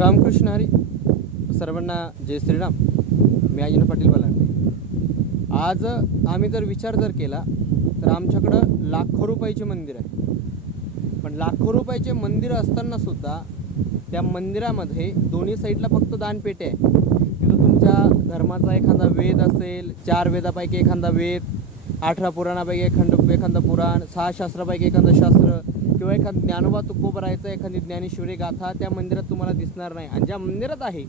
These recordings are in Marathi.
रामकृष्ण हरी सर्वांना जय श्रीराम. मी अजिन पाटील बलांडे आज आम्ही जर विचार जर केला तर आमच्याकडं लाखो रुपयाचे मंदिर आहे. पण लाखो रुपयाचे मंदिर असताना सुद्धा त्या मंदिरामध्ये दोन्ही साईडला फक्त दानपेटे आहे तिथं तुमच्या धर्माचा एखादा वेद असेल चार वेदापैकी एखादा वेद अठरा पुराणापैकी एखादं एखादं पुराण सहा शास्त्रापैकी एखादं शास्त्र किंवा एखादा ज्ञानोबा तुकोबरायचं एखादी ज्ञानेश्वरी गाथा त्या मंदिरात तुम्हाला दिसणार नाही. आणि ज्या मंदिरात आहे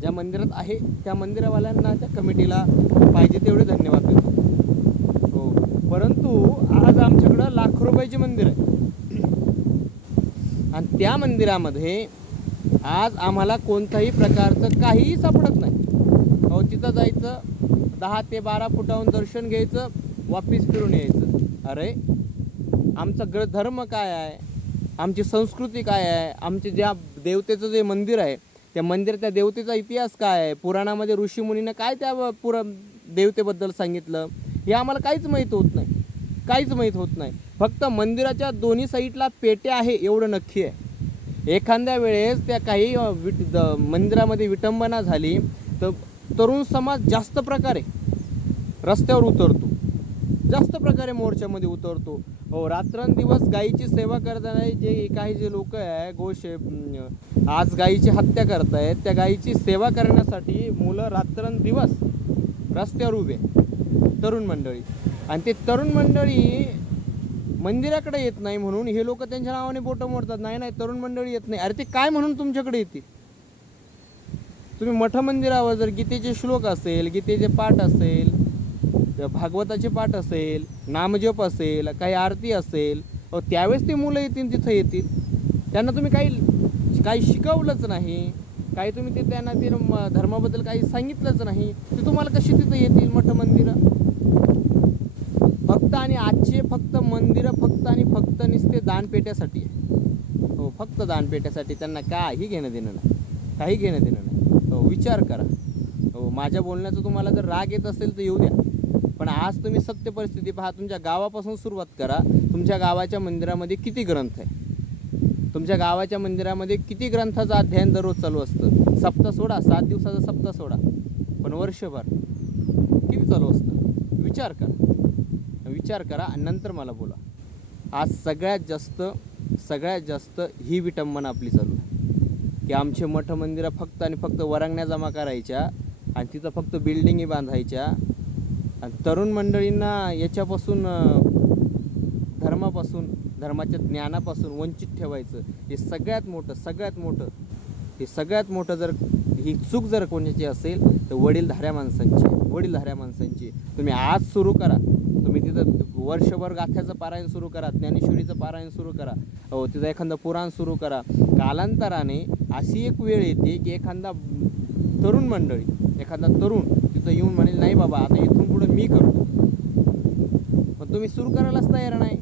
ज्या मंदिरात आहे त्या मंदिरावाल्यांना त्या कमिटीला पाहिजे तेवढे धन्यवाद देतो. हो. परंतु आज आमच्याकडं लाखो रुपयाचे मंदिर आहे. आणि त्या मंदिरामध्ये आज आम्हाला कोणत्याही प्रकारचं काहीही सापडत नाही. हो तिथं जायचं दहा ते बारा फुटाहून दर्शन घ्यायचं वापिस फिरून यायचं. अरे आमचा ग्र धर्म काय आहे? आमची संस्कृती काय आहे? आमचे ज्या देवतेचं जे मंदिर आहे त्या मंदिर त्या देवतेचा इतिहास काय आहे? पुराणामध्ये ऋषीमुनीनं काय त्या व- पुरा देवतेबद्दल सांगितलं? हे आम्हाला काहीच माहीत होत नाही. काहीच माहीत होत नाही. फक्त मंदिराच्या दोन्ही साईडला पेट्या आहे एवढं नक्की आहे. एखाद्या वेळेस त्या काही विट द- मंदिरामध्ये विटंबना झाली तर तरुण समाज जास्त प्रकारे रस्त्यावर उतरतो. जास्त प्रकारे मोर्चामध्ये उतरतो. हो रात्रंदिवस गायीची सेवा करताना जे काही जे लोक आहे गोशे आज गायीची हत्या करतायत त्या गायीची सेवा करण्यासाठी मुलं रात्रंदिवस रस्त्यावर उभे तरुण मंडळी. आणि ते तरुण मंडळी मंदिराकडे येत नाही म्हणून हे लोक त्यांच्या नावाने बोटं मोडतात. नाही नाही तरुण मंडळी येत नाही. अरे ते काय म्हणून तुमच्याकडे येतील? तुम्ही मठ मंदिरावर जर गीतेचे श्लोक असेल गीतेचे पाठ असेल भागवताचे पाठ असेल नामजप असेल काही आरती असेल त्यावेळेस ते मुलं येतील तिथं येतील. त्यांना तुम्ही काही काही शिकवलंच नाही काही तुम्ही ते त्यांना ते धर्माबद्दल काही सांगितलंच नाही ते तुम्हाला कशी तिथं येतील मठ मंदिरं? फक्त आणि आजचे फक्त मंदिरं फक्त आणि फक्त निसते दानपेट्यासाठी आहे. हो फक्त दानपेट्यासाठी त्यांना काही घेणं देणं नाही. काही घेणं देणं नाही. हो विचार करा. हो माझ्या बोलण्याचा तुम्हाला जर राग येत असेल तर येऊ द्या. पण आज तुम्ही सत्य परिस्थिती पहा तुमच्या गावापासून सुरुवात करा. तुमच्या गावाच्या मंदिरामध्ये किती ग्रंथ आहे? तुमच्या गावाच्या मंदिरामध्ये किती ग्रंथाचं अध्ययन दररोज चालू असतं? सप्ताह सोडा सात दिवसाचा सप्ताह सोडा. पण वर्षभर किती चालू असतं? विचार करा. विचार करा आणि नंतर मला बोला. आज सगळ्यात जास्त सगळ्यात जास्त ही विटंबना आपली चालू आहे. की आमचे मठ मंदिरं फक्त आणि फक्त वरांगण्या जमा करायच्या आणि तिथं फक्त बिल्डिंगी बांधायच्या. तरुण मंडळींना याच्यापासून धर्मापासून धर्माच्या ज्ञानापासून वंचित ठेवायचं हे सगळ्यात मोठं सगळ्यात मोठं हे सगळ्यात मोठं जर ही चूक जर कोणाची असेल तर वडीलधाऱ्या माणसांची वडीलधाऱ्या माणसांची तुम्ही आज सुरू करा. तुम्ही तिथं वर्षभर गाथ्याचं पारायण सुरू करा ज्ञानेश्वरीचं पारायण सुरू करा हो तिथं एखादं पुराण सुरू करा. कालांतराने अशी एक वेळ येते की एखादा तरुण मंडळी एखादा तरुण तिथं येऊन म्हणेल नाही बाबा आता इथून नियोजन मी करतो पण तुम्ही सुरू करायलाच तयार नाही.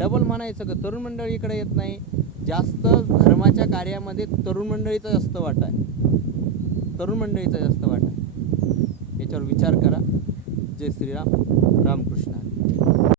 डबल म्हणायचं का तरुण मंडळी इकडे येत नाही. जास्त धर्माच्या कार्यामध्ये तरुण मंडळीचा जास्त वाटा आहे. तरुण मंडळीचा जास्त वाटा आहे. याच्यावर विचार करा. जय श्रीराम. रामकृष्ण